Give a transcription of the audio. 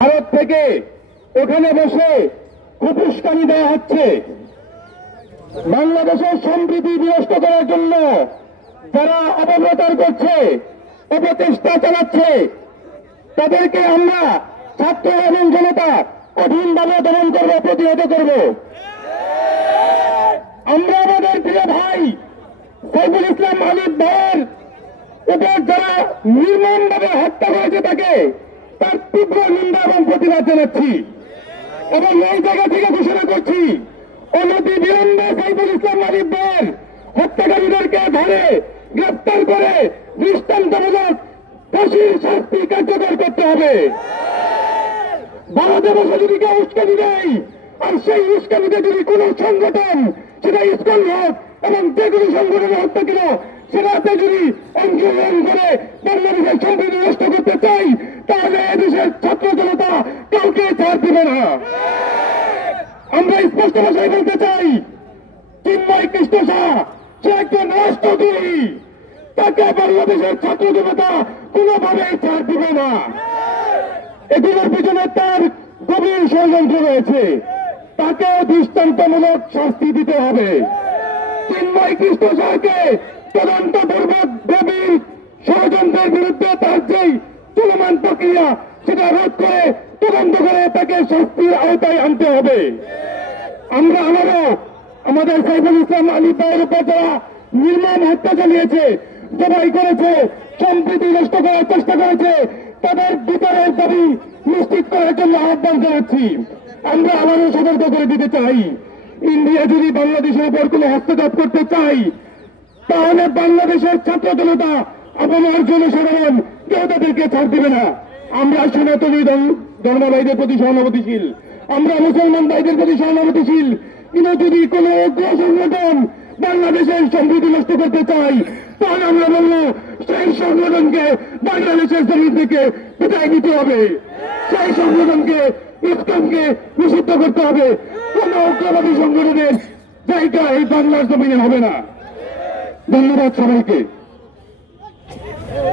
ভারত থেকে ওখানে বসে কুপুষ্কানি দেওয়া হচ্ছে। বাংলাদেশের সম্প্রীতি বিনষ্ট করার জন্য যারা অপপ্রচার করছে অপচেষ্টা চালাচ্ছে, তাদেরকে আমরা ছাত্র এবং জনতা কঠিনভাবে দমন করব, প্রতিহত করব। আমরা আমাদের প্রিয় ভাই সাইফুল ইসলাম আলিফ ভাইয়ের উপর যারা নির্মমভাবে হত্যা করেছে তাকে তার তীব্র নিন্দা এবং প্রতিবাদ জানাচ্ছি। এবং এই জায়গা থেকে ঘোষণা করছি, অনতি বিলম্বে সাইফুল ইসলাম আলিফ ভাইয়ের হত্যাকারীদেরকে ধরে গ্রেপ্তার করে দৃষ্টান্তমূলক ফাঁসির শাস্তি কার্যকর করতে হবে। ভারতে বসে যদি কেউ উস্কানি দেয়, আর সেই উস্কানিতে যদি কোনো সংগঠন সেটা স্কুল হোক এবং যে কোনো সংগঠনে হত্যা কিনা, সেটাতে যদি অংশগ্রহণ করে বাংলাদেশের সম্প্রীতি নষ্ট করতে চাই ছাত্র জনতা কাউকে ছাড় দিবে না। আমরা স্পষ্ট ভাষায় বলতে চাই, চিন্ময় কৃষ্ণ শাহ, সে একজন রাষ্ট্রদ্রোহী তাকে বাংলাদেশের ছাত্র জনতা কোনোভাবেই ছাড় দিবে না। এগুলোর পিছনে তার গভীর ষড়যন্ত্র রয়েছে। তাকে দৃষ্টান্তমূলক শাস্তি দিতে হবে। চিন্ময় কৃষ্ণ শাহকে তদন্তপূর্বক গভীর ষড়যন্ত্রের বিরুদ্ধে তার যেই চলমান প্রক্রিয়া সেটা রোধ করে তদন্ত করে তাকে শাস্তির আওতায় আনতে হবে। আমরা আবারও আমাদের সাইফুল ইসলাম আলী ভাইয়ের উপর যারা নির্মম হত্যা চালিয়েছে, জবাই করেছে, সম্প্রীতি নষ্ট করার চেষ্টা করেছে, তাদের বিচারের দাবি নিশ্চিত করার জন্য আহ্বান জানাচ্ছি। আমরা আবারও সতর্ক করে দিতে চাই। ইন্ডিয়া যদি বাংলাদেশের উপর কোনো হস্তক্ষেপ করতে চাই তাহলে বাংলাদেশের ছাত্র জনতা আপনার জনসাধারণ কেউ তাদেরকে ছাড় দিবে না। আমরা সনাতনী ধর্ম- ধর্ম প্রতি সহানুভূতিশীল। আমরা মুসলমান ভাইদের প্রতি সহানুভূতিশীল। কিন্তু যদি কোন উগ্র সংগঠন বাংলাদেশের সমৃদ্ধি নষ্ট করতে চাই তাহলে আমরা বলব, সেই সংগঠনকে বাংলাদেশের জমিন থেকে বিদায় দিতে হবে। সেই সংগঠনকে, ইসলামকে নিষিদ্ধ করতে হবে। কোন উগ্রবাদী সংগঠনের জায়গা এই বাংলার জমিনে হবে না। ধন্যবাদ সবাইকে।